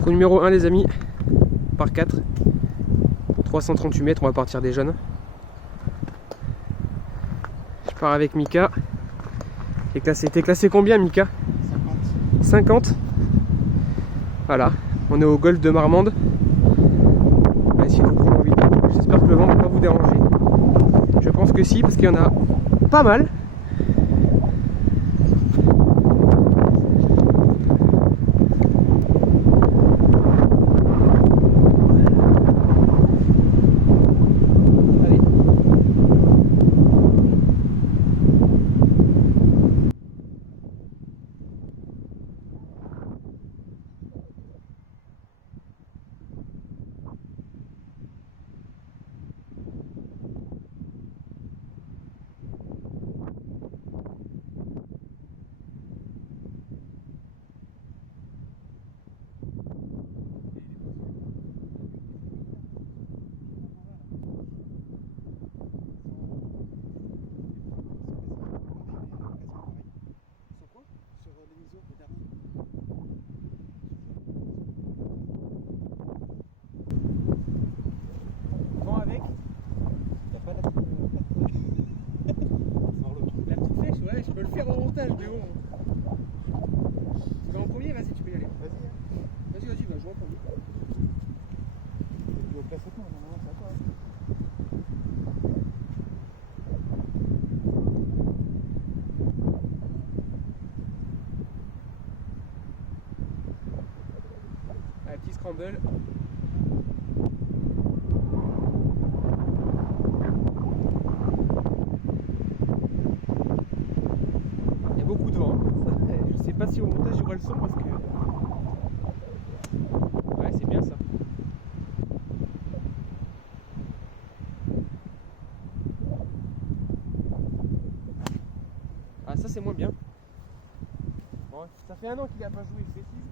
Trou numéro 1 les amis, par 4, 338 mètres, on va partir des jeunes. Je pars avec Mika. T'es classé combien Mika? 50. Voilà, on est au golfe de Marmande. On va essayer de prendre vite. J'espère que le vent ne va pas vous déranger. Je pense que si, parce qu'il y en a pas mal. Je peux le faire au montage de haut. Tu vas en premier, vas-y, tu peux y aller. Vas-y, vas-y, je vois en premier. Allez, petit scramble. Beaucoup de vent. Je sais pas si au montage j'aurai le son parce que. Ouais, c'est bien ça. Ah, ça c'est moins bien. Bon, ça fait un an qu'il a pas joué, c'est précis.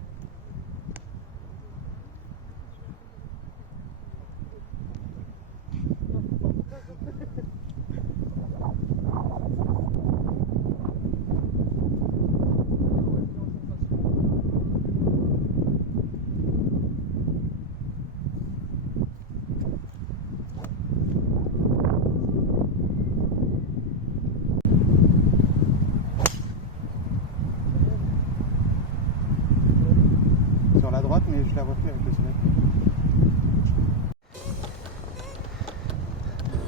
Sur la droite, mais je la refais avec le soleil.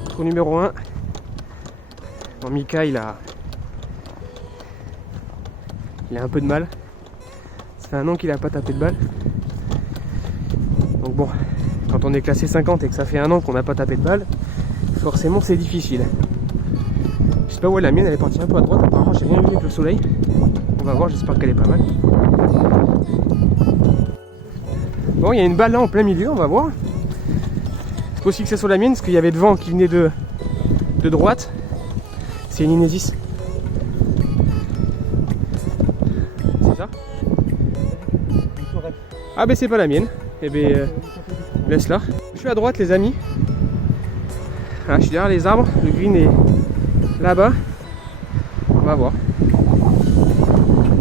Trou numéro 1. Bon, Mika il a un peu de mal. Ça fait un an qu'il a pas tapé de balle. Donc bon, quand on est classé 50 et que ça fait un an qu'on n'a pas tapé de balle, forcément c'est difficile. Je sais pas où est la mienne, elle est partie un peu à droite. Apparemment j'ai rien vu avec le soleil. On va voir, j'espère qu'elle est pas mal. Bon, il y a une balle là en plein milieu, on va voir. C'est possible que ça soit la mienne parce qu'il y avait de vent qui venait de droite. C'est une Inésis. C'est ça? Ah ben c'est pas la mienne. Eh ben laisse-la. Je suis à droite les amis. Ah, je suis derrière les arbres. Le green est là-bas. On va voir.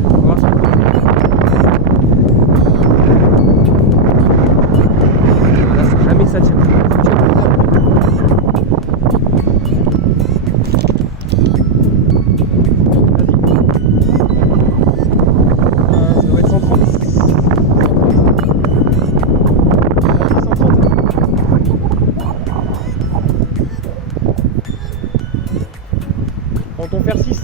On va voir ça. Voilà, jamais ça tient. Prends ton fer 6.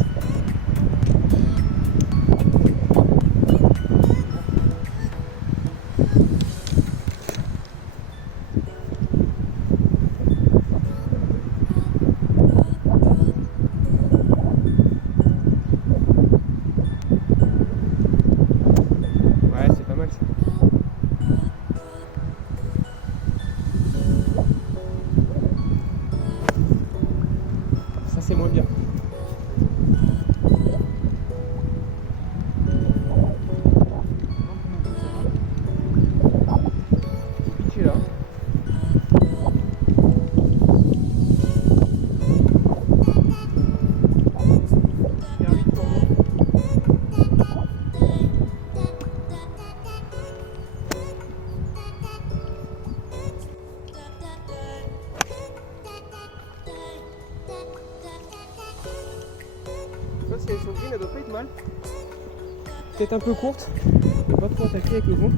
peut-être un peu courte. Je ne peux pas trop attaquer avec le vent.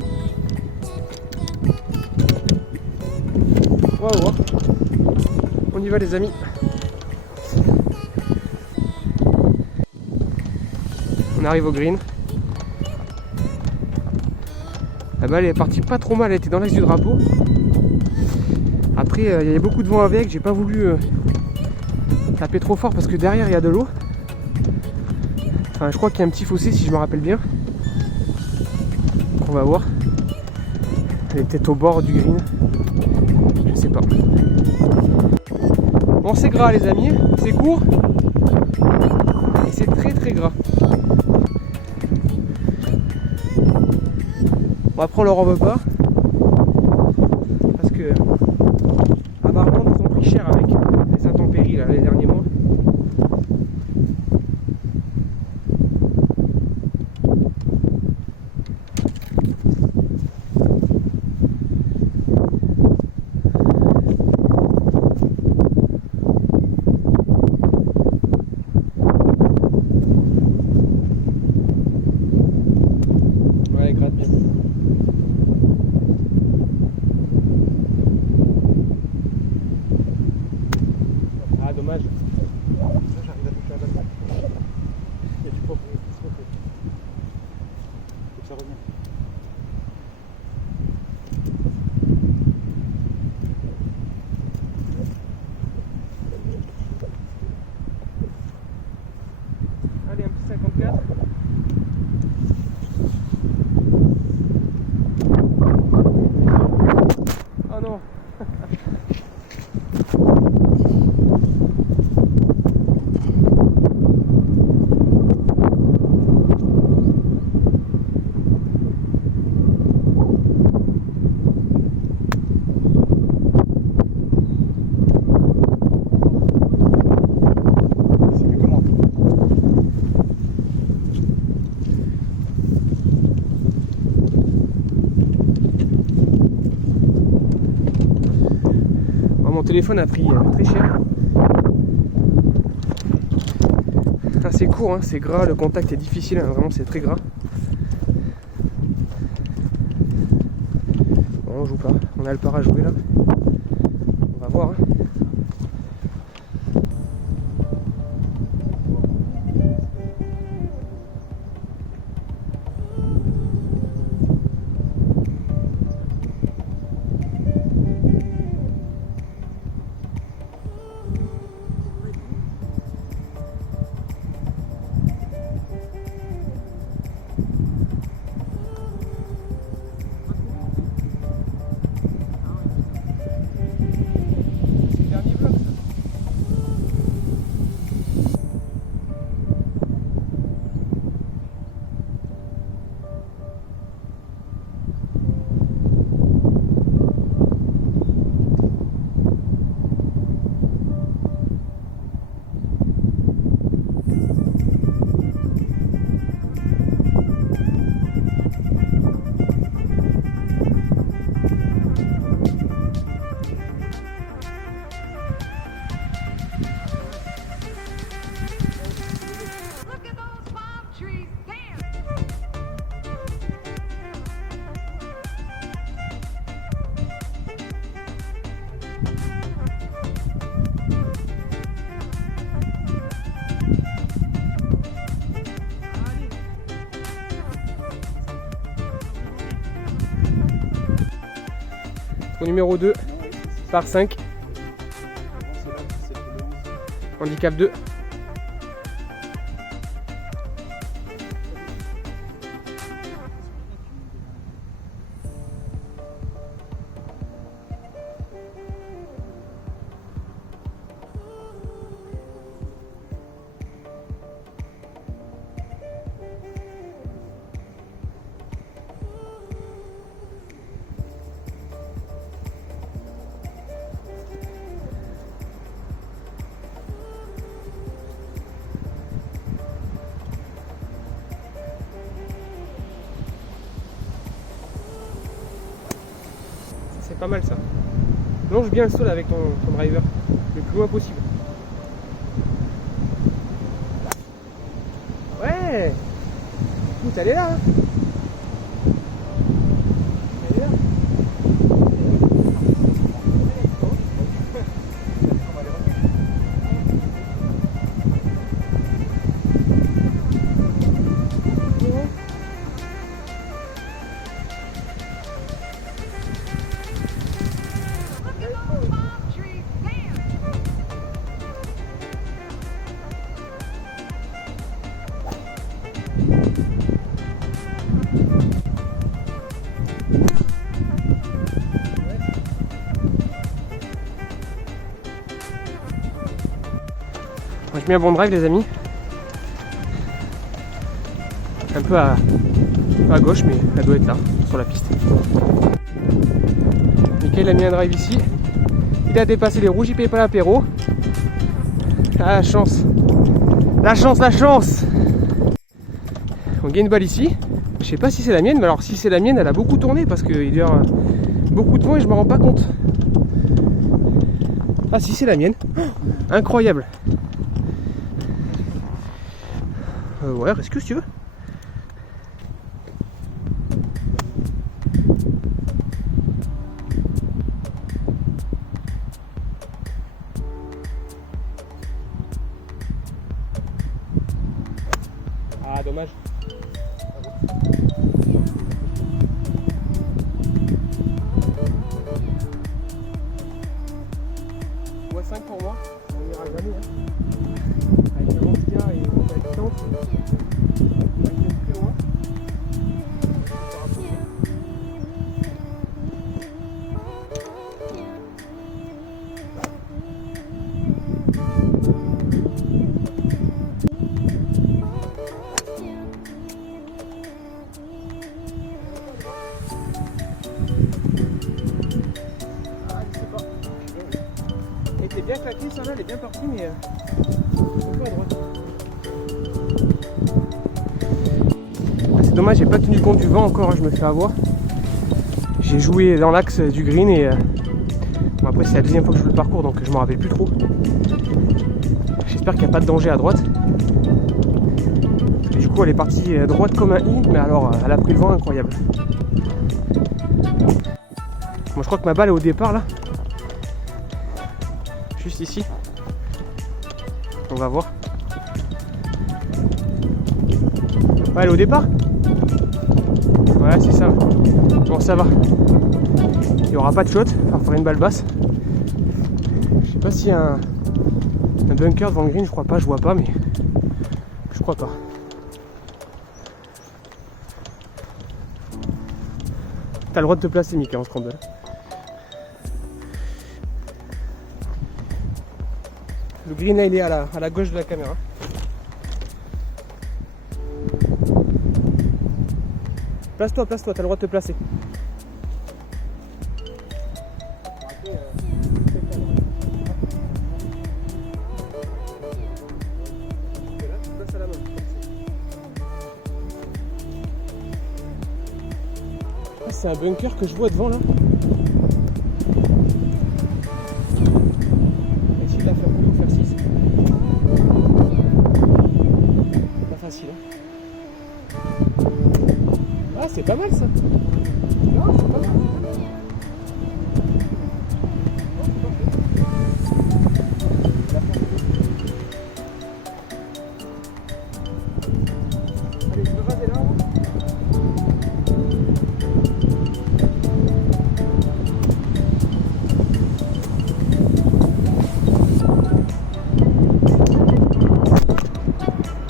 On va voir. On y va les amis. On arrive au green. La balle est partie pas trop mal, elle était dans l'axe du drapeau. Après il y avait beaucoup de vent avec, j'ai pas voulu taper trop fort parce que derrière il y a de l'eau. Enfin je crois qu'il y a un petit fossé si je me rappelle bien. On va voir. Elle est peut-être au bord du green. Je sais pas. Bon c'est gras les amis, c'est court. Et c'est très très gras. Bon après on leur en veut pas. Parce que à Marmande ils ont pris cher avec les intempéries là, les derniers mois. Ouais, gratte bien. Ah dommage. Là, j'arrive à toucher la balle. Il y a du propre. Faut que ça revienne. Allez, un petit 54. Oh non. C'est mieux que moi. Oh, mon téléphone a pris très cher. Ah, c'est court, hein, c'est gras, le contact est difficile, hein, vraiment c'est très gras. Bon, on joue pas, on a le par à jouer là. On va voir. Hein. C'est le dernier bloc, ça. Look at those palm trees. Damn. Au numéro 2, Non, oui, par 5, c'est là, c'est le 11. handicap 2. C'est pas mal ça. Longe bien le sol avec ton driver, le plus loin possible. Ouais. Écoute, putte, elle est là. Hein. Elle est là. Look at those palm trees dancing. Moi, je mets un bon drive les amis. Un peu à gauche mais elle doit être là, sur la piste. Mickaël a mis un drive ici. Il a dépassé les rouges, il paye pas l'apéro. Ah la chance. La chance, la chance. On gagne une balle ici. Je sais pas si c'est la mienne, mais alors si c'est la mienne, elle a beaucoup tourné parce qu'il y a beaucoup de vent et je me rends pas compte. Ah si c'est la mienne. Incroyable. Ouais, reste que si tu veux. Ah dommage. Ouais, 5 pour moi, ça n'ira jamais. Hein. Avec le vent qu'il y a et la distance, on va être plus loin. Ah, je sais pas. Elle était bien claquée, ça là, elle est bien partie, mais un peu à droite. Ah, c'est dommage, j'ai pas tenu compte du vent encore, hein, je me fais avoir. J'ai joué dans l'axe du green et bon, après c'est la deuxième fois que je joue le parcours donc je m'en rappelle plus trop. J'espère qu'il n'y a pas de danger à droite. Et du coup elle est partie à droite comme un i, mais alors elle a pris le vent incroyable. Bon, je crois que ma balle est au départ là. Juste ici. On va voir. Ouais, elle est au départ. Ouais, c'est ça. Bon, ça va. Il n'y aura pas de shot. On va faire une balle basse. Je sais pas s'il y a un bunker devant le green. Je crois pas. Je vois pas, mais je crois pas. T'as le droit de te placer, Mika, en scramble. Le green là, il est à la gauche de la caméra. Place-toi, t'as le droit de te placer. Ah, c'est un bunker que je vois devant là. Essayer de la faire plus ou faire 6. Pas facile. Hein. Ah, c'est pas mal ça. Non, c'est pas mal. Allez, je peux raser là.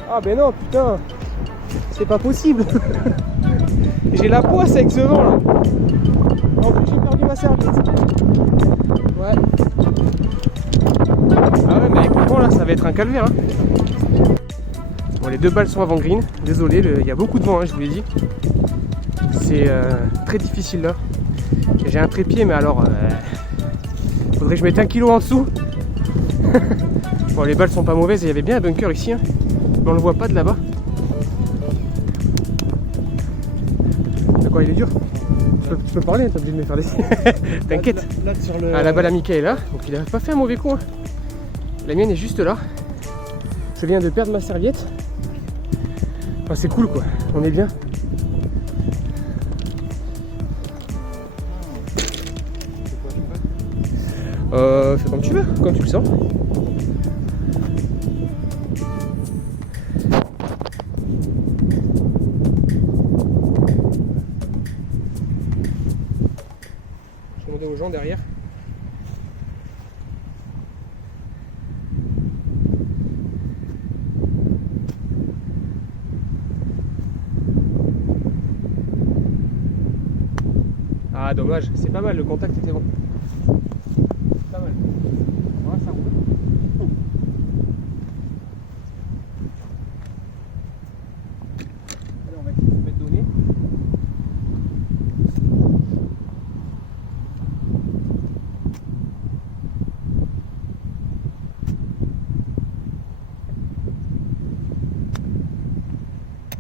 Ah ben non, putain, c'est pas possible. J'ai la poisse avec ce vent là. En plus j'ai perdu ma serviette. Ouais. Ah ouais, mais avec le vent là, ça va être un calvaire. Hein. Bon, les deux balles sont avant green. Désolé, il y a beaucoup de vent, hein, je vous l'ai dit. C'est très difficile là. J'ai un trépied, mais alors faudrait que je mette 1 kilo en dessous. Bon, les balles sont pas mauvaises. Il y avait bien un bunker ici, hein. Mais on le voit pas de là-bas. De quoi il est dur? Tu peux parler, t'es obligé de me faire des signes. T'inquiète. Ah, la balle à Mika est là, donc il a pas fait un mauvais coup. Hein. La mienne est juste là. Je viens de perdre ma serviette. Enfin, c'est cool quoi, on est bien. C'est quoi, tu fais? Fais comme tu veux, comme tu le sens. Je vais demander aux gens derrière. Ah dommage, c'est pas mal, le contact était bon. Pas mal. Voilà, ça roule. Allez, on va essayer de se mettre donné.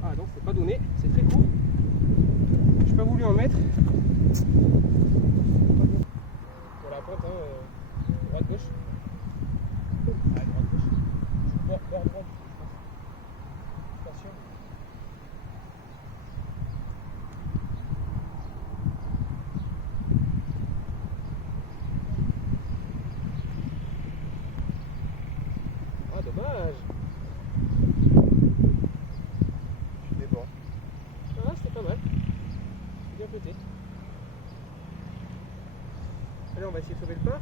Ah non, c'est pas donné, c'est très court. J'ai pas voulu en mettre. Pour la pointe, droite-gauche. Ah, droite-gauche. Bord droit, je pense. Attention. Ah, dommage. Je déborde. Ah, c'était pas mal. Bien pété. Allez, on va essayer de sauver le port.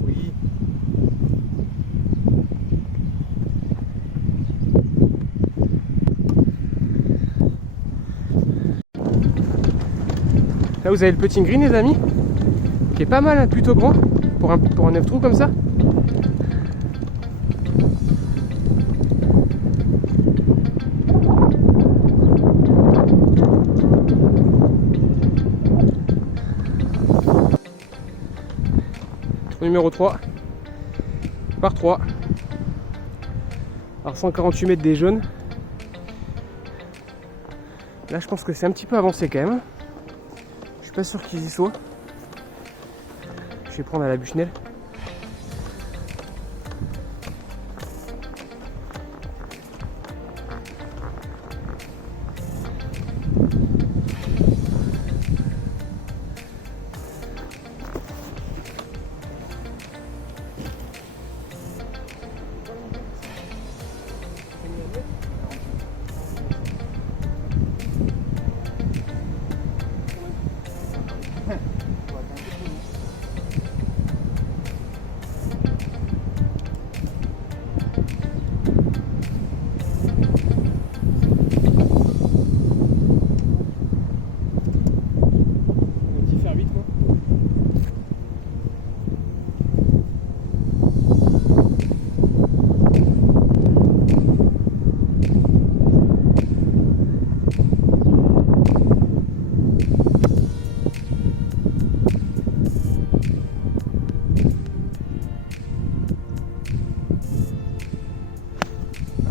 Oui. Là, vous avez le petit green, les amis, qui est pas mal, hein, plutôt grand pour un 9 trous comme ça. Numéro 3 par 3. Alors 148 mètres des jaunes. Là je pense que c'est un petit peu avancé quand même. Je suis pas sûr qu'ils y soient. Je vais prendre à la bûchenelle.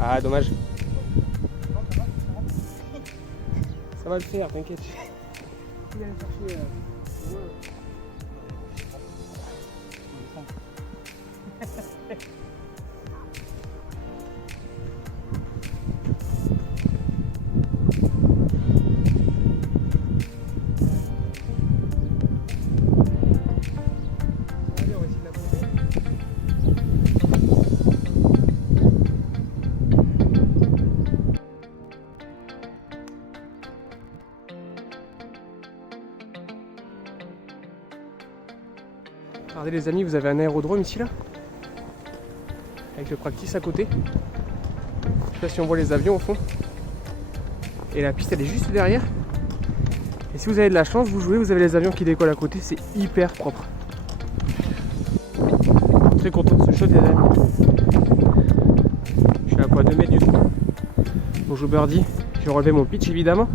Ah, dommage. Ça va le faire, t'inquiète. Il va aller chercher. Allez, on va essayer de la pomper. Regardez les amis, vous avez un aérodrome ici là, avec le practice à côté. Je sais pas si on voit les avions au fond. Et la piste elle est juste derrière. Et si vous avez de la chance, vous jouez, vous avez les avions qui décollent à côté, c'est hyper propre. Très content de ce shot les amis. Je suis à quoi 2 mètres du trou. Bon, je joue birdie, je vais relever mon pitch évidemment.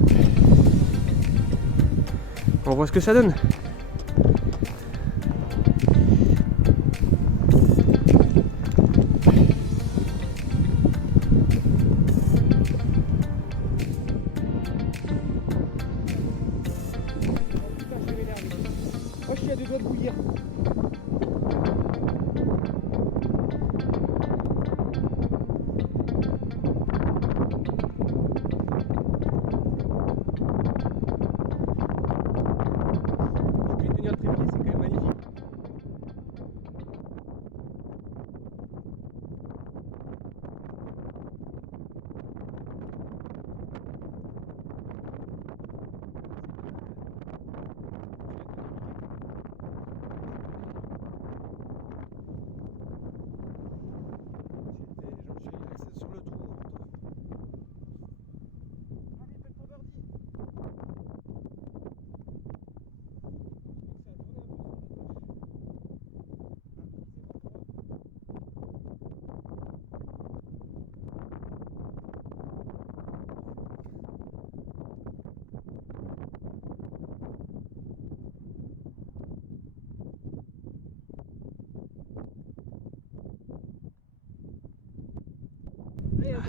On voit ce que ça donne. tenir le trépied, c'est quand même magnifique. Sur le trou. Allez, fais ton verdi.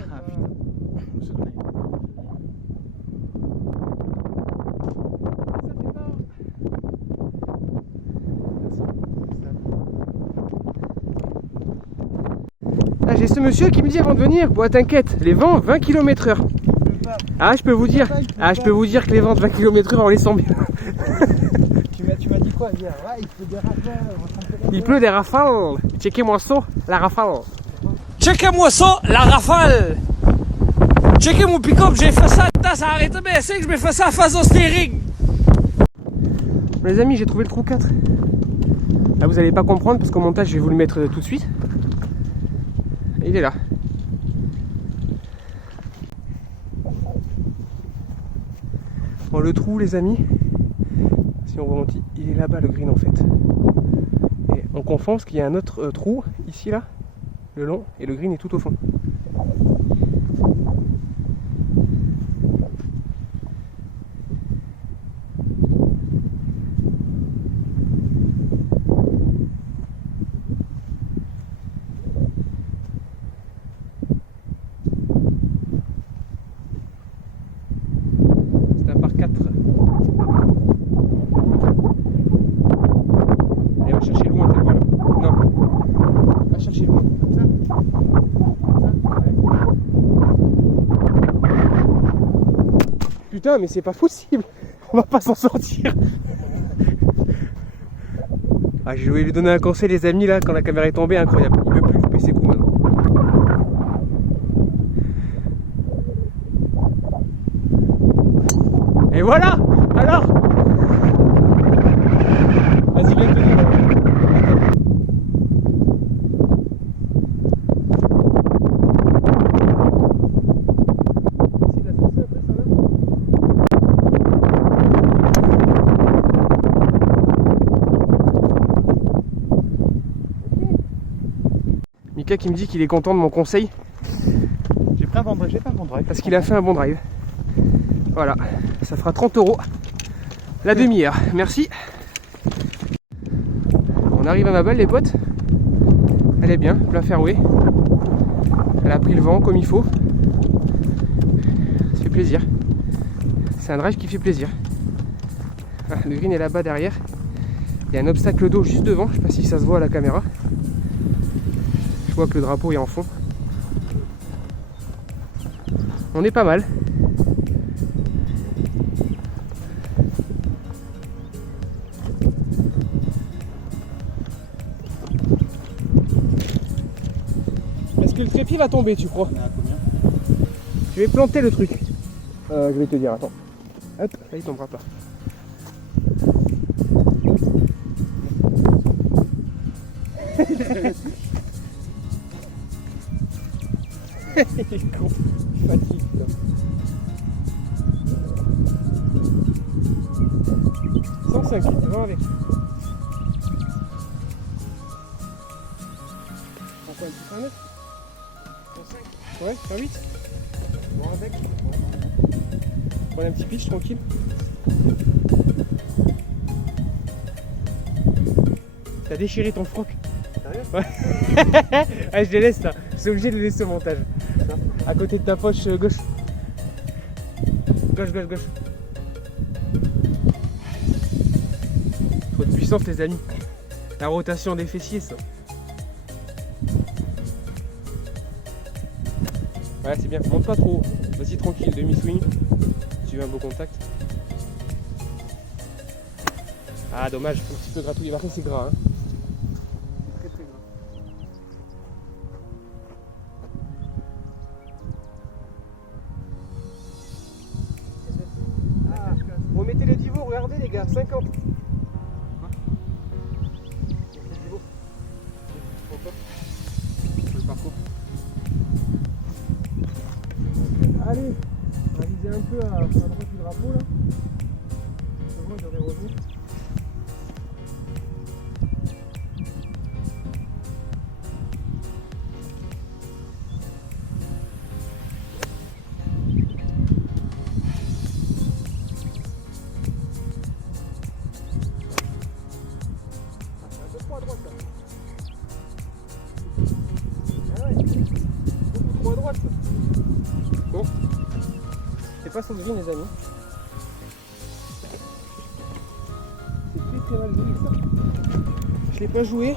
Ah putain, je connais. Ah, j'ai ce monsieur qui me dit avant de venir, bon t'inquiète, les vents 20 km/h. Ah je peux vous dire, que les vents de 20 km/h on les sent bien. Tu m'as dit quoi hier? Ouais, il pleut des rafales. Il pleut des rafales. Checkez-moi ça, la rafale. Checkez-moi ça, la rafale! Checkez mon pick-up, j'ai fait ça, ça a arrêté, mais c'est que je me fais ça à phase au steering! Les amis, j'ai trouvé le trou 4. Là, vous allez pas comprendre parce qu'au montage, je vais vous le mettre tout de suite. Il est là. Bon, le trou, les amis, si on remonte, il est là-bas, le green en fait. Et on confond parce qu'il y a un autre trou ici, là, le long, et le green est tout au fond. C'est un par 4. Allez, on va chercher loin, t'es voilà. Non. On va chercher loin. Ça. Putain, mais c'est pas possible. On va pas s'en sortir. Ah, je vais lui donner un conseil, les amis, là, quand la caméra est tombée, incroyable. Il peut plus louper ses coups maintenant. Et voilà. Alors, vas-y, viens tenir. Mika qui me dit qu'il est content de mon conseil J'ai fait un bon drive. parce qu'il a fait un bon drive. Voilà, ça fera 30 € la demi-heure. Merci. On arrive à ma balle, les potes. Elle est bien, plein fairway. Elle a pris le vent comme il faut. Ça fait plaisir. C'est un drive qui fait plaisir. Ah, le green est là-bas derrière. Il y a un obstacle d'eau juste devant. Je sais pas si ça se voit à la caméra. Je vois que le drapeau est en fond. On est pas mal. Est-ce que le trépied va tomber, tu crois? Je vais planter le truc. Je vais te dire, attends. Hop, là il tombera pas. Il est con, il fatigue là. « 105, va avec. On prend un petit 109 105. Ouais, 108. Bon avec. Prends un petit pitch tranquille. T'as déchiré ton froc. Sérieux? Ouais. Ah, je les laisse ça. C'est obligé de le laisser au montage. À côté de ta poche gauche. Gauche. Trop de puissance, les amis. La rotation des fessiers, ça. Ouais, c'est bien. Monte pas trop. Vas-y, tranquille, demi-swing. Tu veux un beau contact. Ah, dommage, un petit peu gratouillé. Par contre, c'est gras. Hein. Très très gras. Ah, remettez le divot, regardez les gars, 50. Quoi? Le divot. Le parcours. Allez, on va viser un peu à droite du drapeau là. Devant, il devrait revenir. C'est un peu trop à droite là. Ah ouais, beaucoup trop à droite ça. Bon, c'est pas sur le green les amis. C'est très très mal joué ça. Je l'ai pas joué.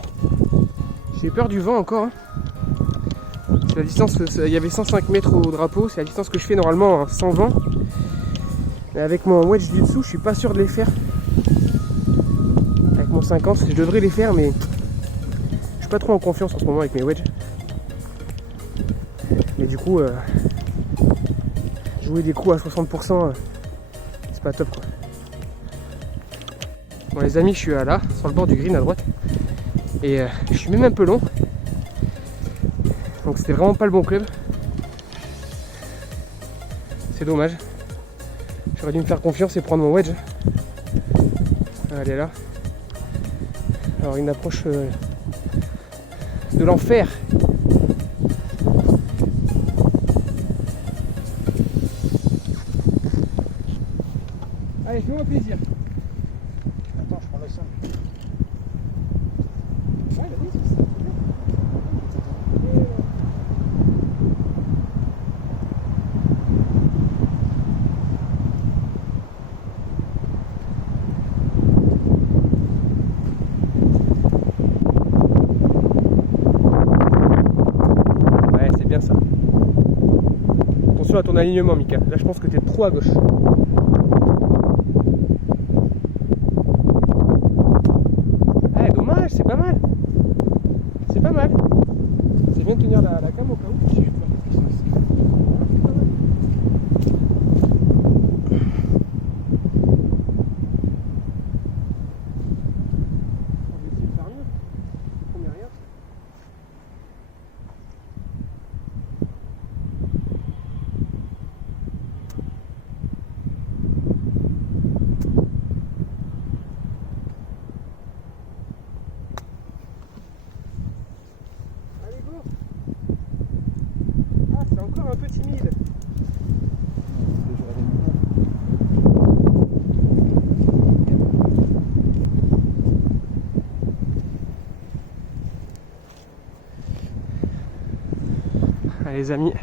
J'ai peur du vent encore. Hein. C'est la distance, il y avait 105 mètres au drapeau, c'est la distance que je fais normalement sans vent. Mais avec mon wedge du dessous, je suis pas sûr de les faire. Avec mon 50, je devrais les faire, mais je suis pas trop en confiance en ce moment avec mes wedges. Mais du coup, jouer des coups à 60%, c'est pas top quoi. Bon les amis, je suis là, sur le bord du green à droite. Et je suis même un peu long. Donc c'était vraiment pas le bon club. C'est dommage. J'aurais dû me faire confiance et prendre mon wedge. Elle est là. Alors une approche de l'enfer. Allez, fais-moi plaisir. Attends, je prends le 5. Ouais, vas-y. Ouais, c'est bien ça. Attention à ton alignement, Mika. Là, je pense que t'es trop à gauche. Ah, dommage, c'est pas mal. C'est pas mal. C'est bien de tenir la cam au cas où. J'ai eu peur de puissance. C'est pas mal. On va essayer de faire mieux. On met rien. Allez, go. Ah, c'est encore un peu timide. Allez les amis,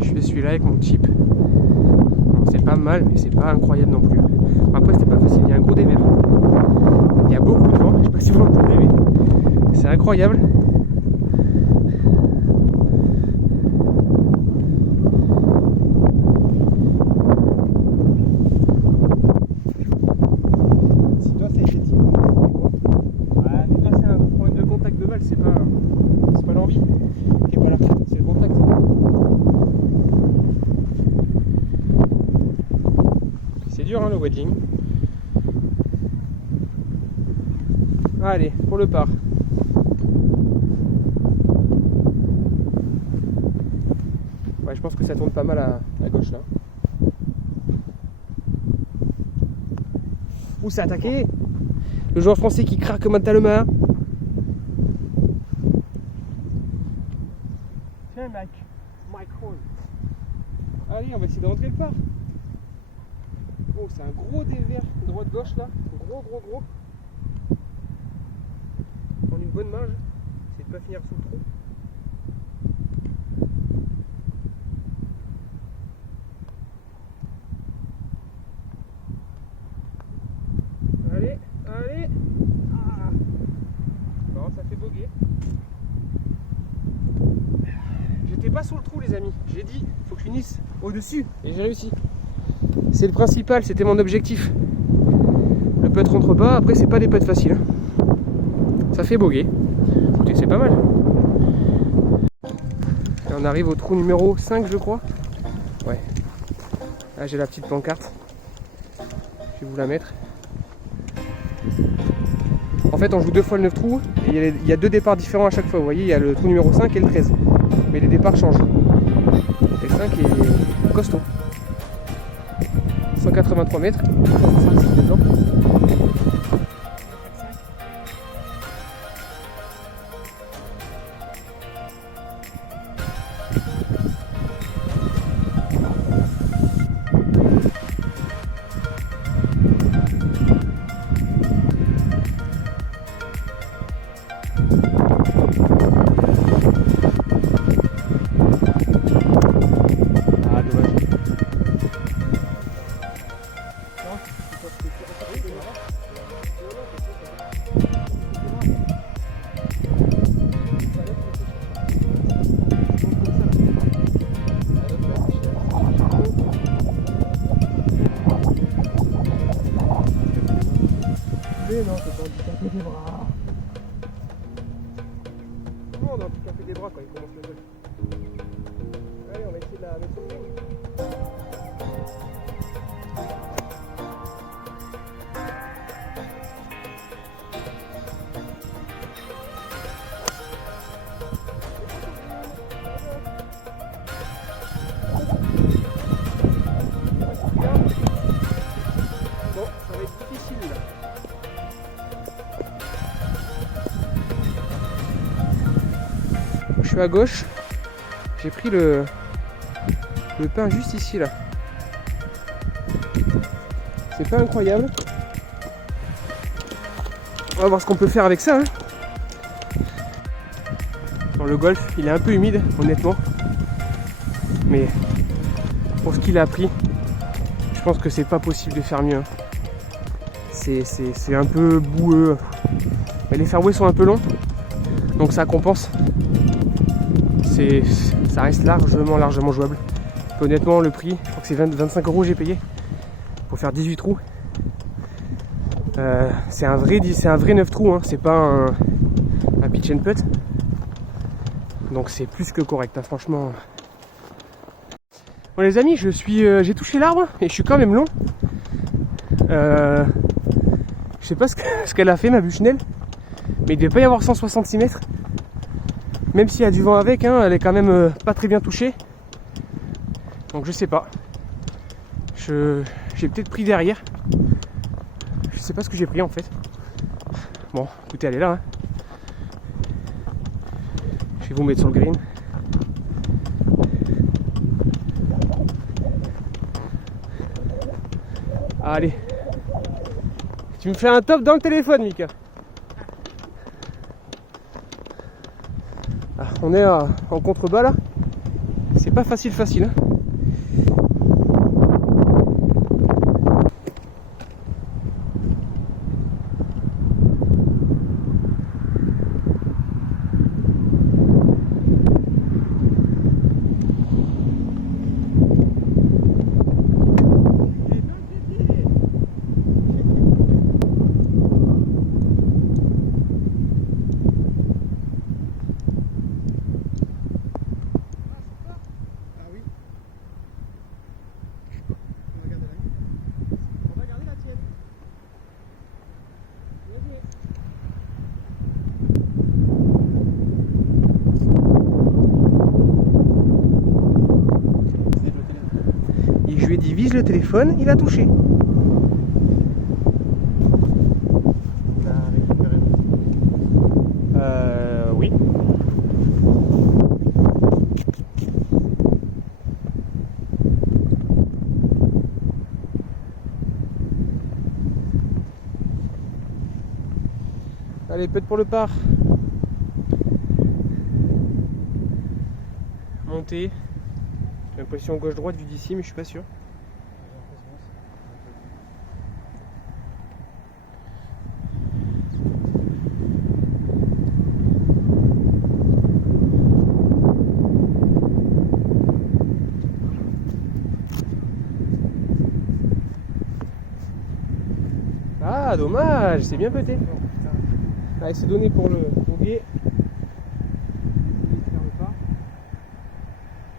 je fais celui-là avec mon chip. Bon, c'est pas mal, mais c'est pas incroyable non plus. Après c'était pas facile, il y a un gros dévers. Il y a beaucoup de vent, je sais pas si vous l'entendez, mais c'est incroyable. Si toi ça a été timide, c'était quoi? Ouais, mais là c'est un problème de contact de balle, c'est pas l'envie qui est pas là, c'est le contact. C'est dur hein, le wedging. Allez, pour le par. Ouais, je pense que ça tourne pas mal à gauche là. Ouh, c'est attaqué. Le joueur français qui craque mentalement. Tiens, Mike Horn. Allez, on va essayer de rentrer le par. Oh, c'est un gros dévers droite-gauche là. Gros. Prendre une bonne marge. Essayer de pas finir sous le trou. Allez. pas sur le trou les amis. J'ai dit, faut que je finisse au-dessus. Et j'ai réussi. C'est le principal, c'était mon objectif. Le putt rentre pas, après c'est pas des putts faciles. Hein. Ça fait boguer. Écoutez, c'est pas mal. Et on arrive au trou numéro 5 je crois. Ouais. Là j'ai la petite pancarte. Je vais vous la mettre. En fait on joue 2 fois le 9 trous et il y a 2 départs différents à chaque fois. Vous voyez, il y a le trou numéro 5 et le 13. Mais les départs changent. Et le 5 est costaud. 183 mètres. Non, c'est pas handicapé des bras. Tout le monde a handicapé des bras quand il commence le jeu. Allez, on va essayer de la mettre sur le ring. Bon, ça va être difficile là. Je suis à gauche, j'ai pris le pain juste ici là. C'est pas incroyable. On va voir ce qu'on peut faire avec ça. Hein. Dans le golf, il est un peu humide honnêtement. Mais pour ce qu'il a pris, je pense que c'est pas possible de faire mieux. Hein. C'est un peu boueux. Mais les fairways sont un peu longs. Donc ça compense. Ça reste largement jouable. Honnêtement le prix, je crois que c'est 25 € j'ai payé pour faire 18 trous. C'est un vrai 9 trous, hein. C'est pas un pitch and putt. Donc c'est plus que correct, hein, franchement. Bon les amis, j'ai touché l'arbre et je suis quand même long. Je sais pas ce qu'elle a fait ma bûchenelle, mais il devait pas y avoir 166 mètres. Même s'il y a du vent avec, hein, elle est quand même pas très bien touchée. Donc je sais pas. J'ai peut-être pris derrière. Je sais pas ce que j'ai pris en fait. Bon, écoutez, elle est là. Hein. Je vais vous mettre sur le green. Allez. Tu me fais un top dans le téléphone, Mika. Ah, on est en contrebas là. C'est pas facile. Hein. Je lui ai dit vise le téléphone, il a touché. Oui. Allez, peut-être pour le par. Monter. J'ai l'impression gauche-droite vu d'ici, mais je suis pas sûr. Ah, dommage, c'est bien pété. Allez, c'est donné pour le bouguer.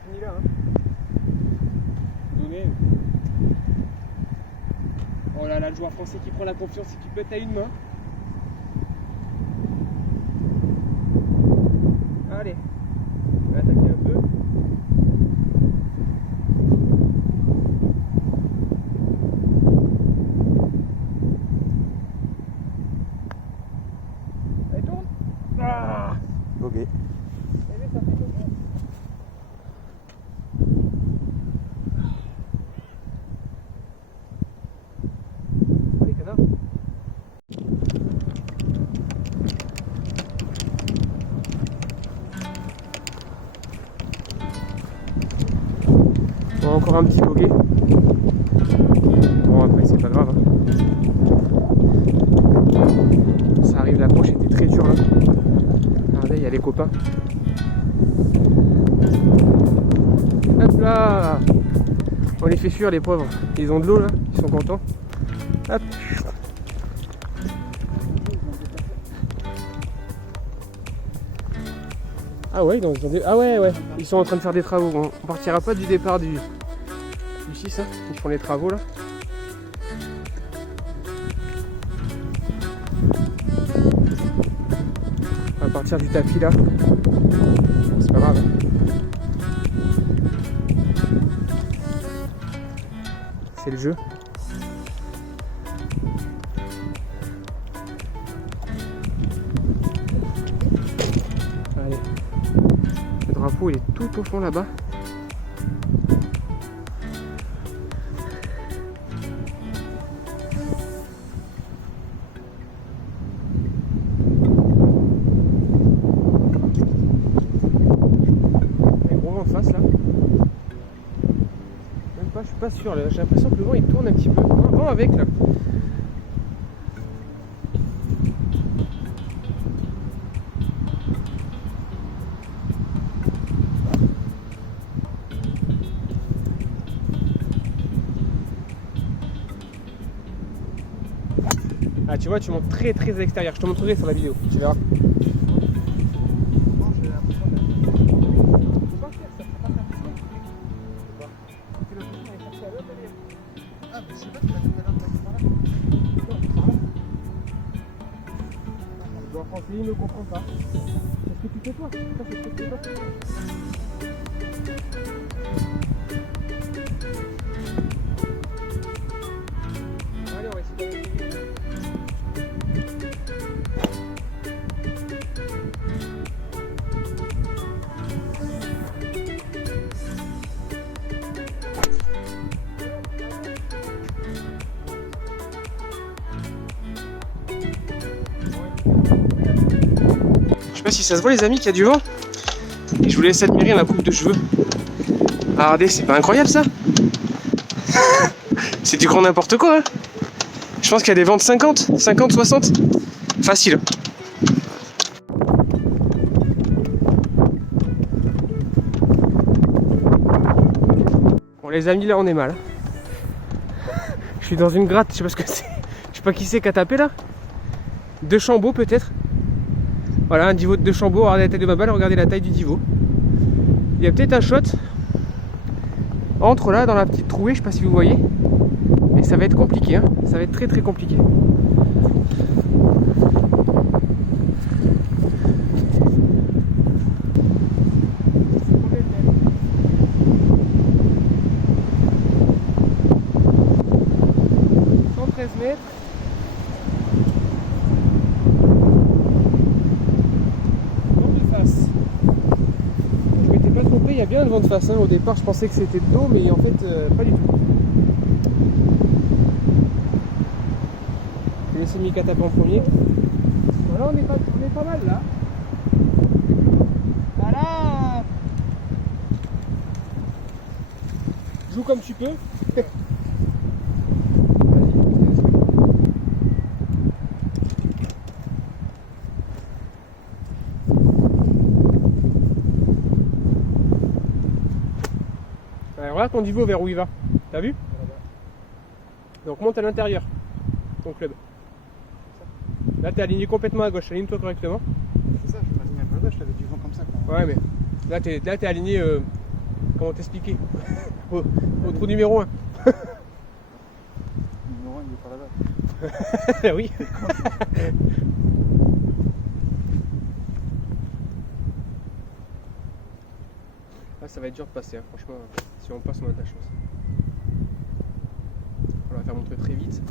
Fini là, hein. Donné. Oh là là, le joueur français qui prend la confiance et qui pète à une main. Allez, on va attaquer un peu. Allez, tourne. Ah, Ok. eh bien, ça fait combien? Allez, canard. Bon, encore un petit bogey. Bon, après c'est pas grave, hein. Ça arrive, l'approche était très dure là. Regardez, il y a les copains. Hop là, on les fait fuir les pauvres. Ils ont de l'eau là, ils sont contents. Hop. Ah ouais, donc, ah ouais, ouais, ils sont en train de faire des travaux. Bon, on partira pas du départ du 6, hein. Ils font les travaux là. On va partir du tapis là. Bon, c'est pas grave, hein. C'est le jeu. Allez. Le drapeau il est tout au fond là-bas. Il y a un gros vent en face là. Même pas, je suis pas sûr là. J'ai l'impression que le vent il tourne un petit peu. Vent avec là. Ah tu vois, tu montes très très à l'extérieur. Je te montrerai sur la vidéo, tu verras. Non, j'ai l'impression d'être. Faut pas faire ça, faut pas faire ça. Pourquoi? Parce que le bouton est cherché à l'autre derrière. Ah, mais je sais pas, tu l'as fait tout à l'heure, tu par là. Non, par là. Le joueur français il ne comprend pas. C'est ce que tu fais toi. Ça, c'est ce que tu fais toi. Allez, on va essayer d'aller plus vite. 'Je sais pas si ça se voit les amis qu'il y a du vent. Et je vous laisse admirer ma coupe de cheveux. Ah, regardez, c'est pas incroyable ça? C'est du grand n'importe quoi, hein. Je pense qu'il y a des vents de 50, 50, 60. Facile. Bon les amis, là on est mal. Je suis dans une gratte, je sais pas ce que c'est. Je sais pas qui c'est qui a tapé là. 2 chambeaux peut-être. Voilà, un divot de 2 chambeaux. Regardez la taille de ma balle, regardez la taille du divot. Il y a peut-être un shot entre là dans la petite trouée, je sais pas si vous voyez. Et ça va être compliqué, hein. Ça va être très très compliqué. Mètres. Vent de face. Je m'étais pas trompé, il y a bien le vent de face, hein. Au départ je pensais que c'était de l'eau, mais en fait pas du tout. Je vais laisser Mika taper en premier. Voilà, on est pas mal là. Voilà. Joue comme tu peux. Regarde ton divot vers où il va. T'as vu? Donc monte à l'intérieur. Ton club. Là t'es aligné complètement à gauche, aligne-toi correctement. C'est ça, je m'aligne un peu à gauche, je t'avais du vent comme ça. Quoi. Ouais mais là t'es aligné, comment t'expliquer au trou numéro 1. Numéro 1 il est pas là-bas. Oui. Là ça va être dur de passer, hein. Franchement, si on passe on a de la chance. On va faire montrer très vite.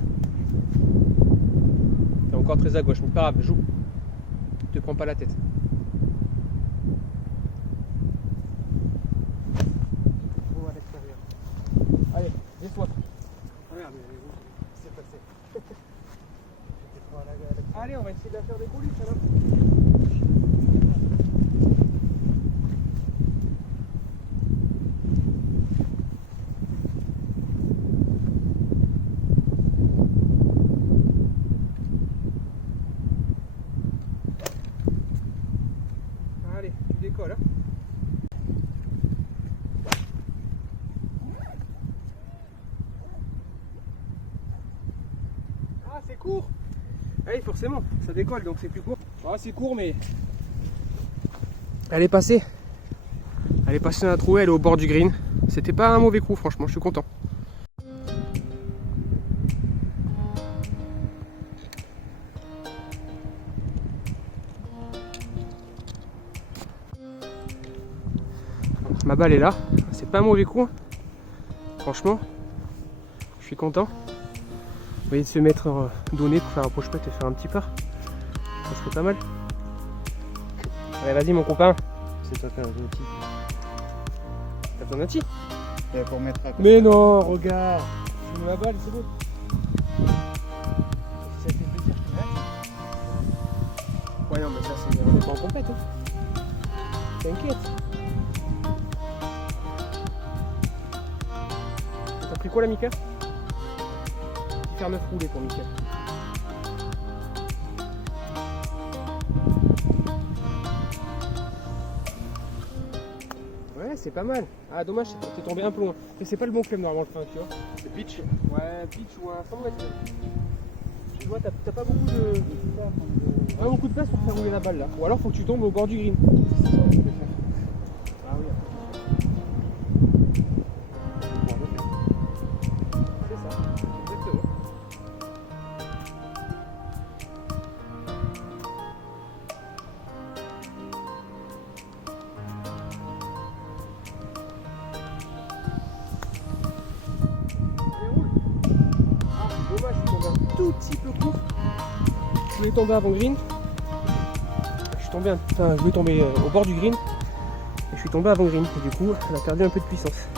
T'es encore très à gauche, mais pas grave, joue. Te prends pas la tête. Oh, à l'extérieur. Allez, laisse-toi. Regarde, c'est passé. J'étais trop à l'extérieur. Allez, on va essayer de la faire décoller, ça va. Allez, tu décolles. Hein. Ah, c'est court. Allez, forcément, ça décolle donc c'est plus court. Ah, c'est court, mais elle est passée. Elle est passée dans la trouée, elle est au bord du green. C'était pas un mauvais coup, franchement, je suis content. Ma balle est là, c'est pas un mauvais coup, hein. Franchement, je suis content. Vous voyez de se mettre donné pour faire un push-putt et faire un petit part, ça serait pas mal. Allez, vas-y mon copain. C'est toi qui as un outil. T'as besoin d'un tee? Pour mettre à côté. Mais non, regarde, je mets ma balle, c'est bon. Si ça te fait plaisir, je te mets. Ouais non mais ça c'est, on n'est pas en compète, hein. T'inquiète. T'as pris quoi là, Mika? Faire 9 roulés pour Mika. Ouais, c'est pas mal. Ah, dommage, t'es tombé un peu loin. Mais c'est pas le bon club normalement le frein, tu vois. C'est pitch. Ouais, pitch ou un 100 mètres. Tu vois, t'as pas beaucoup de place pour faire rouler la balle là. Ou alors faut que tu tombes au bord du green. C'est ça, on peut faire. Ah oui, c'est ça, exactement. Allez, roule. Ah, dommage, je suis tombé un tout petit peu court. Je voulais tomber avant green. Je voulais tomber au bord du green. Et je suis tombé avant green. Et du coup, elle a perdu un peu de puissance.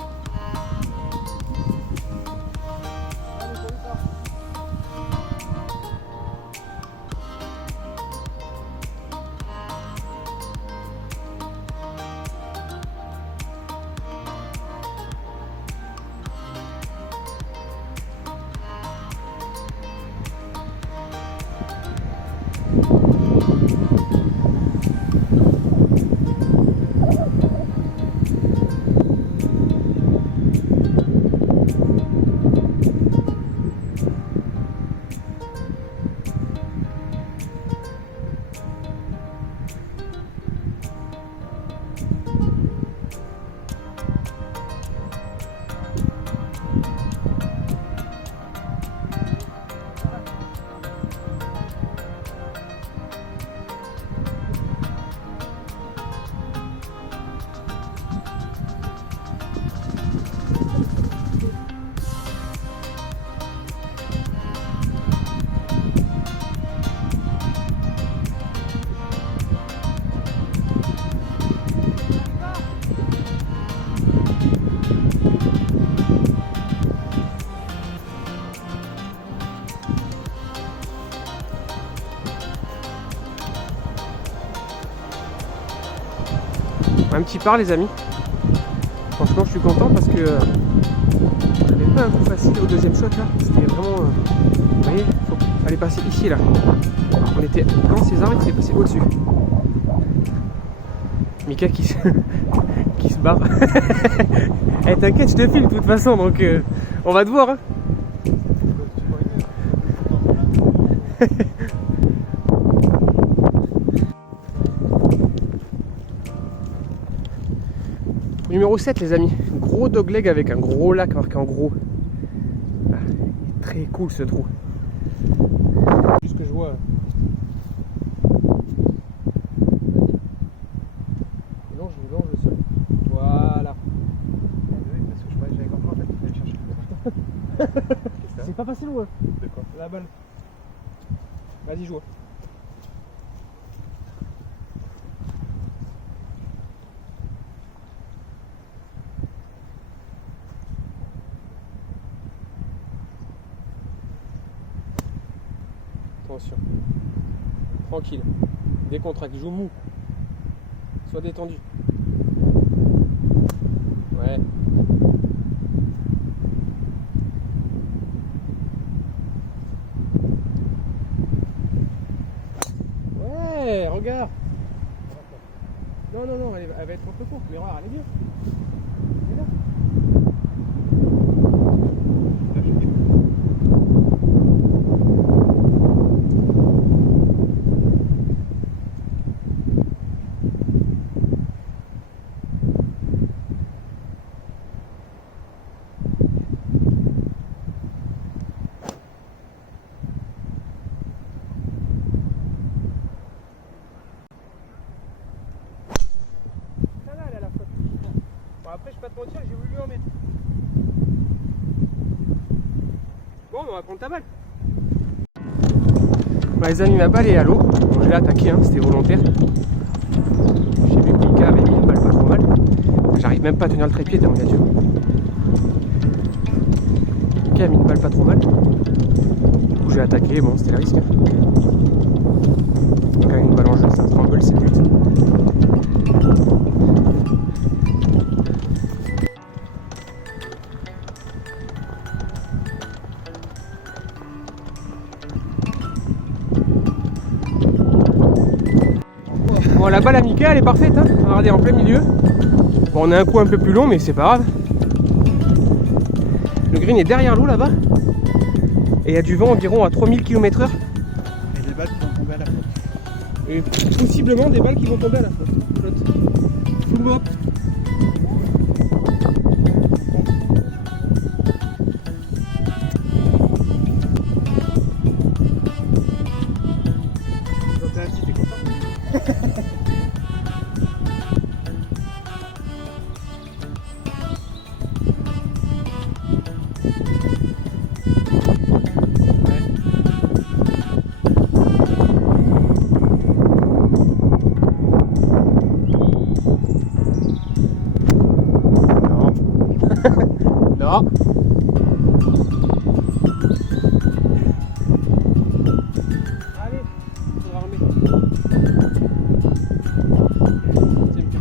Un petit part les amis. Franchement je suis content parce que j'avais pas un coup facile au deuxième shot là. C'était vraiment. Vous voyez, il fallait passer ici là. On était quand César il s'est passé au-dessus. Mika qui se, qui se barre. Eh t'inquiète, je te filme de toute façon donc on va te voir hein. Numéro 7 les amis, gros dogleg avec un gros lac marqué en gros. Ah, très cool ce trou. Juste que je vois. Longe le sol. Voilà. Parce que je croyais que j'avais compris en fait qu'il fallait chercher. C'est pas facile loin. De quoi? La balle. Vas-y joue. Attention. Tranquille. Décontracte. Joue mou. Sois détendu. Ouais. Ouais, regarde. Non, elle va être un peu courte, mais regarde, elle est bien. Elle est là. Après, je vais pas te mentir, j'ai voulu lui en mettre. Bon, on va prendre ta balle. Bon, les amis, ma balle est à l'eau. Bon, je l'ai attaqué, hein, c'était volontaire. J'ai vu que Mika avait mis une balle pas trop mal. J'arrive même pas à tenir le trépied tellement il y a Dieu. Mika a mis une balle pas trop mal. Du coup, j'ai attaqué, bon, c'était le risque. Quand même une balle en jeu, ça tremble, c'est vite. Bon, la balle à Mika, elle est parfaite, hein. Regardez, en plein milieu. Bon, on a un coup un peu plus long, mais c'est pas grave. Le green est derrière l'eau là-bas. Et il y a du vent environ à 3000 km/h. Et des balles qui vont tomber à la flotte. Et possiblement des balles qui vont tomber à la flotte. Full mop. Quand t'es assis, t'es content? Non. Allez, on va remettre. C'est bien.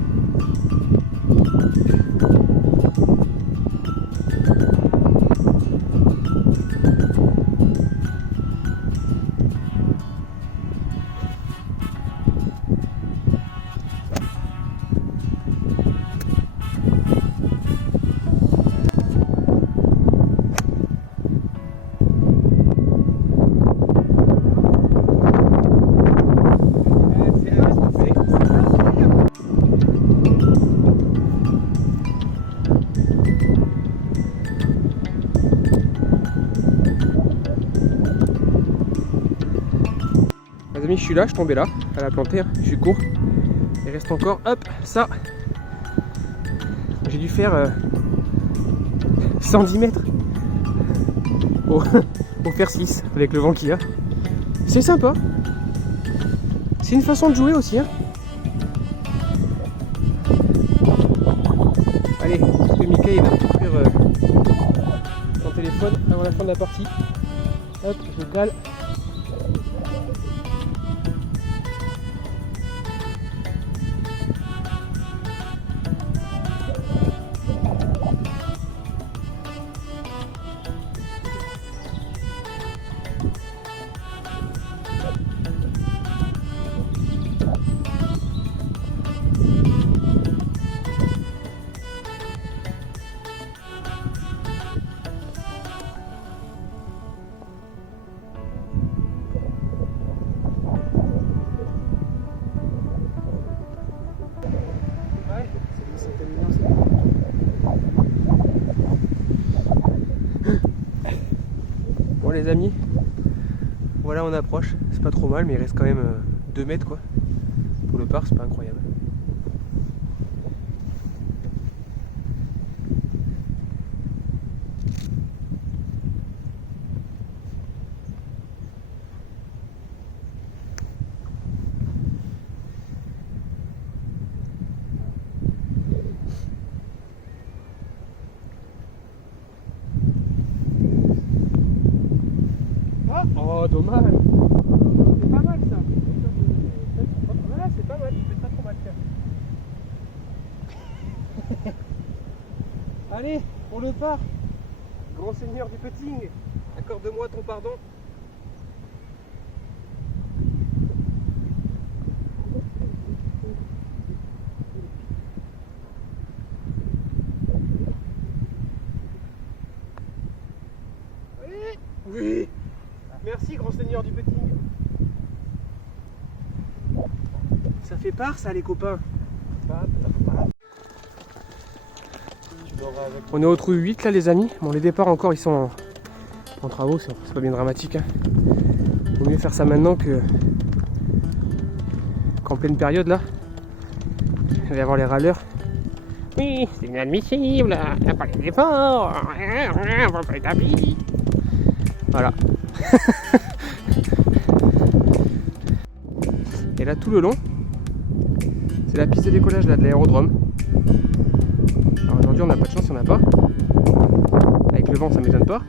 Les amis, je suis là, je suis tombé là, à la planter, je suis court. Il reste encore, hop, ça. J'ai dû faire 110 mètres au faire 6 avec le vent qu'il y a. C'est sympa. C'est une façon de jouer aussi, hein. Allez, parce que Mika il va ouvrir son téléphone avant la fin de la partie. Hop, je cale. les amis. Voilà, on approche. C'est pas trop mal, mais il reste quand même 2 mètres quoi. Pour le parc, c'est pas incroyable. Oh, dommage. C'est pas mal ça. Voilà, c'est pas mal, tu fais pas trop mal faire. Allez, on le part. Grand seigneur du putting, accorde-moi ton pardon. Allez. Oui. Merci, grand seigneur du putting. Ça fait part, ça, les copains. On est au trou 8 là, les amis. Bon, les départs encore, ils sont en travaux, c'est pas bien dramatique. Hein. Vaut mieux faire ça maintenant qu'en pleine période là. Il va y avoir les râleurs. Oui, c'est inadmissible. Il n'y a pas les départs. On va pas établir. Voilà. Et là tout le long, c'est la piste de décollage là, de l'aérodrome. Alors aujourd'hui on n'a pas de chance, il n'y en a pas. Avec le vent ça m'étonne pas.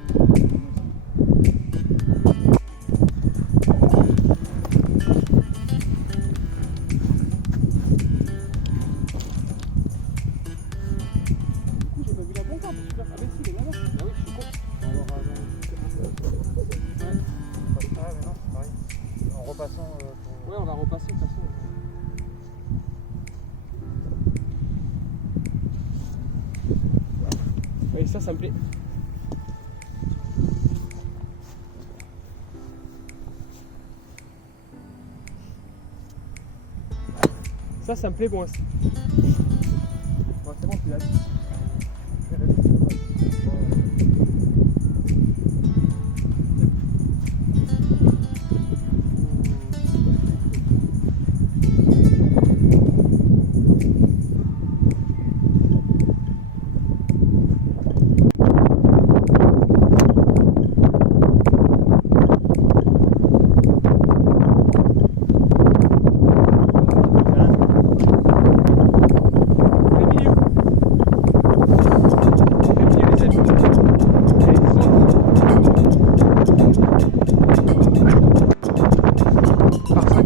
Ouais, on va repasser de toute façon. Oui, ça me plaît. Ça me plaît, bon. Bon, c'est bon, tu l'as dit.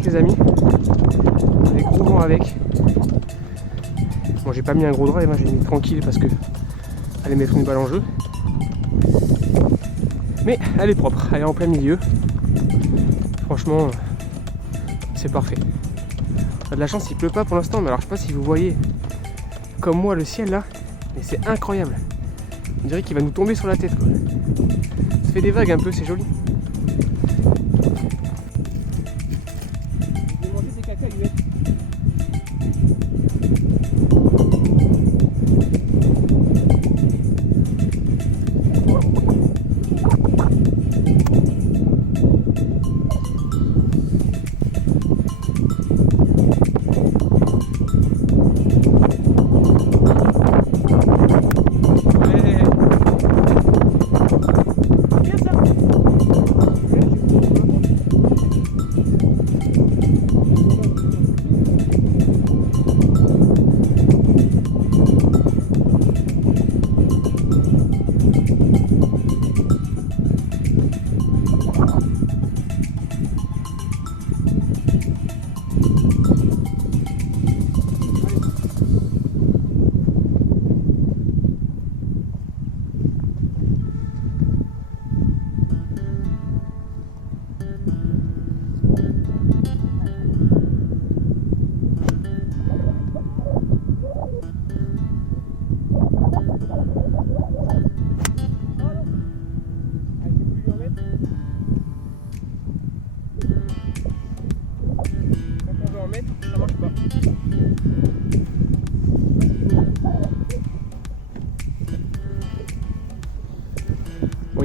Les amis, avec gros vent avec. Bon, j'ai pas mis un gros drive, hein, j'ai mis tranquille parce que allait mettre une balle en jeu. Mais elle est propre, elle est en plein milieu. Franchement, c'est parfait. On a de la chance, il pleut pas pour l'instant, mais alors je sais pas si vous voyez comme moi le ciel là, mais c'est incroyable. On dirait qu'il va nous tomber sur la tête quoi. Ça fait des vagues un peu, c'est joli.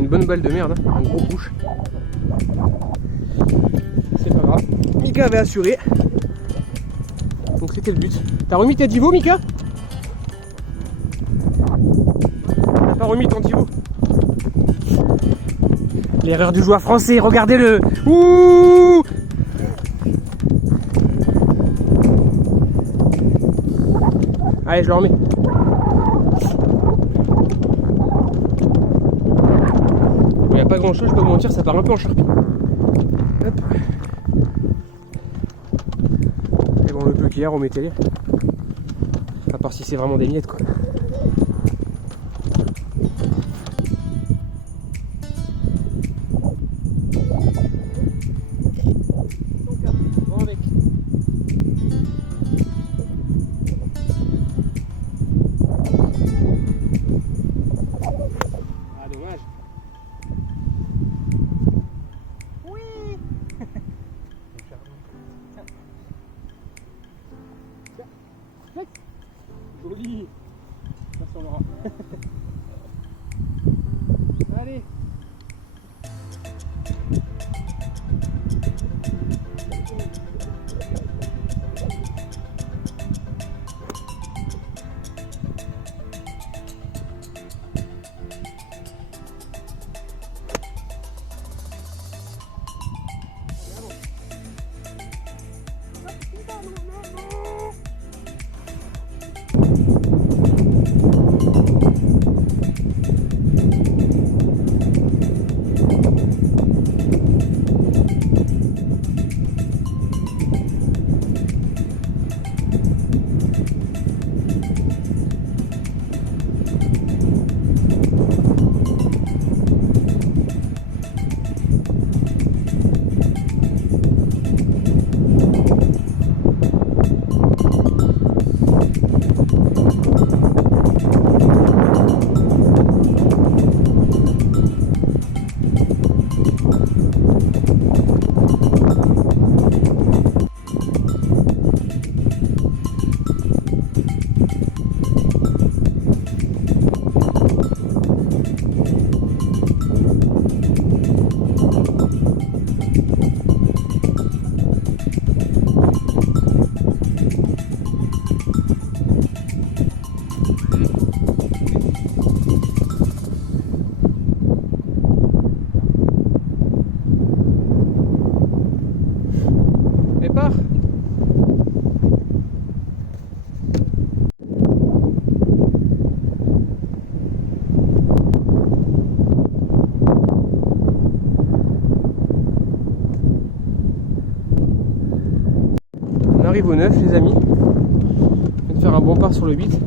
une bonne balle de merde, hein, un gros push. C'est pas grave. Mika avait assuré. Donc c'était le but. T'as remis tes divos, Mika? T'as pas remis ton divo? L'erreur du joueur français, regardez-le. Ouh! Allez, je le remets. Il n'y a pas grand chose, je peux vous mentir, ça part un peu en charpie. Hop. Et bon, le peu qu'il y a, remettez-les. À part si c'est vraiment des miettes, quoi. Joli. Merci, on l'aura. Allez. Au 9 les amis, je viens de faire un bon part sur le 8.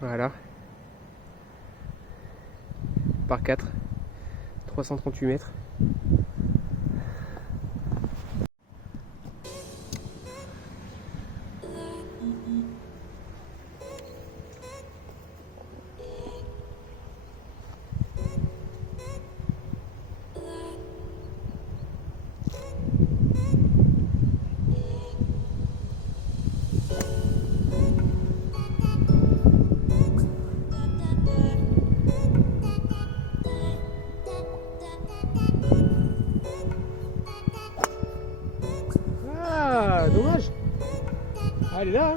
Voilà, par 4, 338 mètres. Dommage. Ah, elle est là. Hein.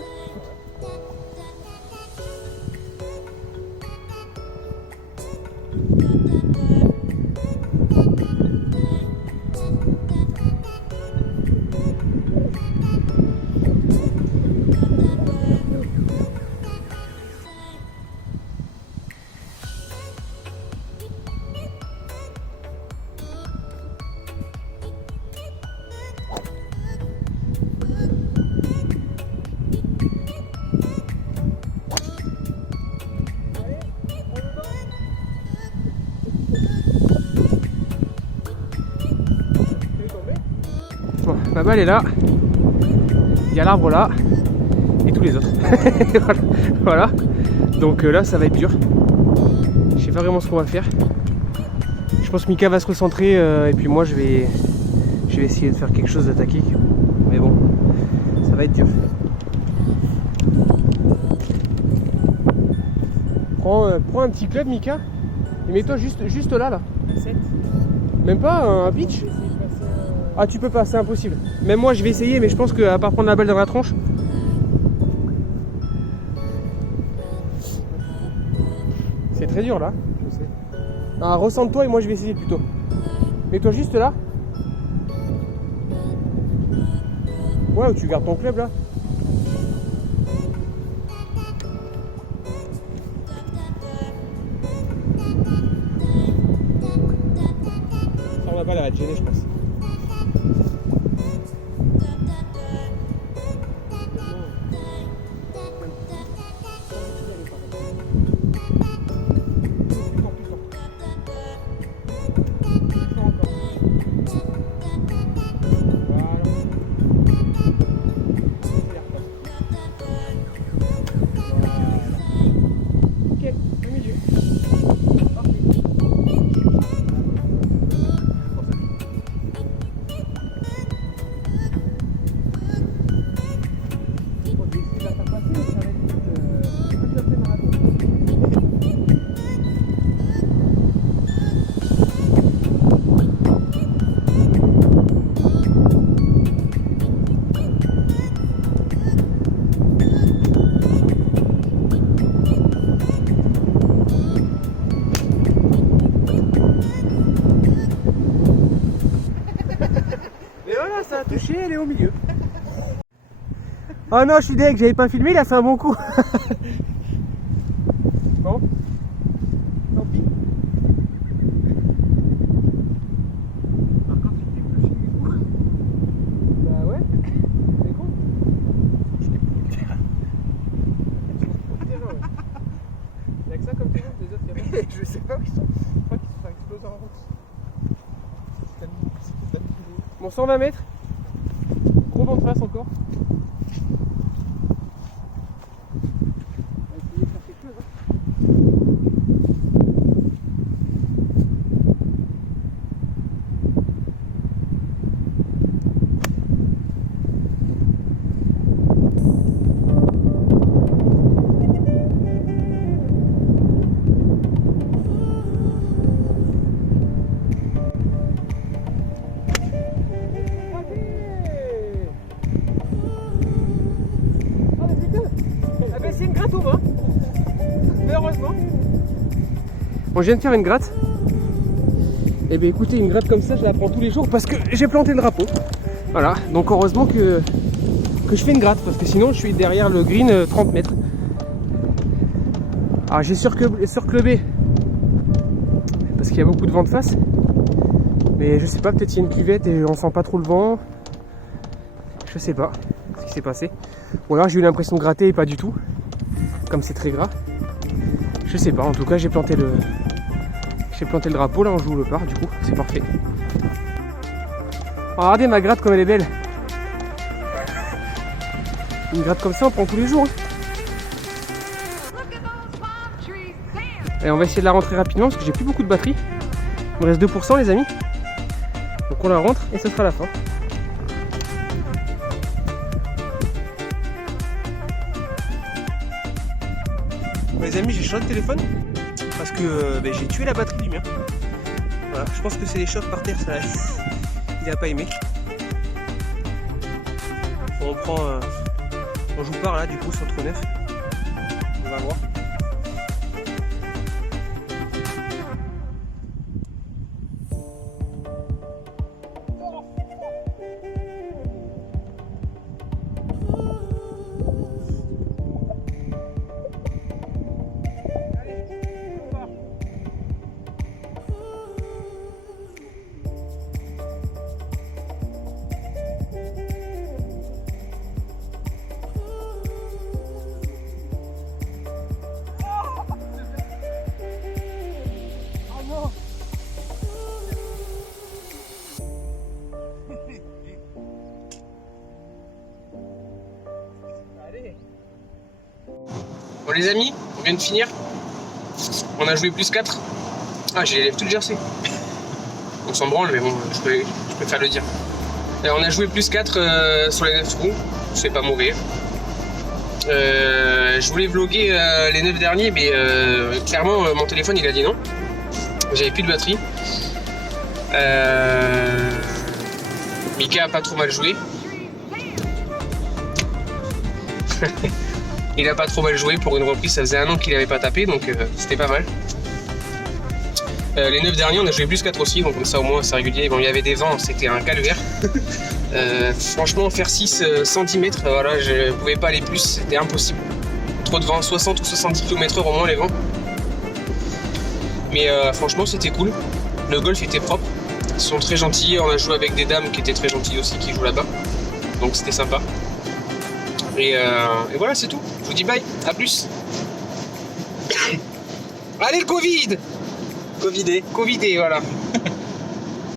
Bon, ma balle est là, il y a l'arbre là, et tous les autres. Voilà, donc là ça va être dur. Je sais pas vraiment ce qu'on va faire. Je pense que Mika va se recentrer et puis moi je vais essayer de faire quelque chose d'attaqué. Mais bon, ça va être dur. Prends un petit club, Mika, et mets-toi juste là. 7. Même pas un pitch? Ah, tu peux pas, c'est impossible. Même moi, je vais essayer, mais je pense qu'à part prendre la balle dans la tronche. C'est très dur là. Je sais. Ah, ressente-toi et moi je vais essayer plutôt. Mets-toi juste là. Ouais, ou tu gardes ton club là. Ça, la balle, elle va te gêner, je pense. Ça a touché, elle est au milieu. Oh non, je suis deg, j'avais pas filmé, il a fait un bon coup. Bon, tant pis. Alors quand tu dis que je suis du coup, Bah ouais, c'est con. je t'ai plus le terrain. Y'a que ça comme terrain, les autres, y'a pas. Je sais pas où ils sont. Je crois qu'ils se sont explosés en route. Bon, 120 mètres. Gros vent de face encore. On va essayer de faire quelque chose. C'est une gratte au vent. Mais heureusement. Bon, je viens de faire une gratte. Et bien écoutez, une gratte comme ça, je la prends tous les jours parce que j'ai planté le drapeau. Voilà, donc heureusement que je fais une gratte parce que sinon je suis derrière le green 30 mètres. Alors j'ai surclubé parce qu'il y a beaucoup de vent de face. Mais je sais pas, peut-être il y a une cuvette et on sent pas trop le vent. Je sais pas ce qui s'est passé. Ou alors j'ai eu l'impression de gratter et pas du tout. Comme c'est très gras. Je sais pas, en tout cas j'ai planté le drapeau, là on joue le par, du coup c'est parfait. Oh, regardez ma gratte comme elle est belle. Une gratte comme ça on prend tous les jours. Look at those palm trees there. Et on va essayer de la rentrer rapidement parce que j'ai plus beaucoup de batterie. Il me reste 2% les amis. Donc on la rentre et ce sera la fin. Les amis, j'ai changé de téléphone parce que j'ai tué la batterie du mien. Voilà, je pense que c'est les chocs par terre, ça il a pas aimé. Bon, on joue par là du coup sur le 9. On va voir. Bon les amis, on vient de finir. On a joué plus 4. Ah, j'ai les lèvres toutes gercées. On s'en branle, mais bon, je préfère le dire. Et on a joué plus 4 sur les 9 trous. C'est pas mauvais. Je voulais vlogger les 9 derniers, mais clairement mon téléphone il a dit non. J'avais plus de batterie. Mika a pas trop mal joué. Il a pas trop mal joué pour une reprise, ça faisait 1 an qu'il avait pas tapé, donc c'était pas mal. Les 9 derniers, on a joué plus 4 aussi, donc comme ça au moins c'est régulier. Bon, il y avait des vents, c'était un calvaire. Franchement, faire 6 cm, voilà, je pouvais pas aller plus, c'était impossible. Trop de vent, 60 ou 70 km/h au moins les vents. Mais franchement, c'était cool. Le golf était propre. Ils sont très gentils. On a joué avec des dames qui étaient très gentilles aussi, qui jouent là-bas. Donc c'était sympa. Et voilà, c'est tout. Je vous dis bye, à plus. Allez, le Covid! Covidé. Covidé, voilà.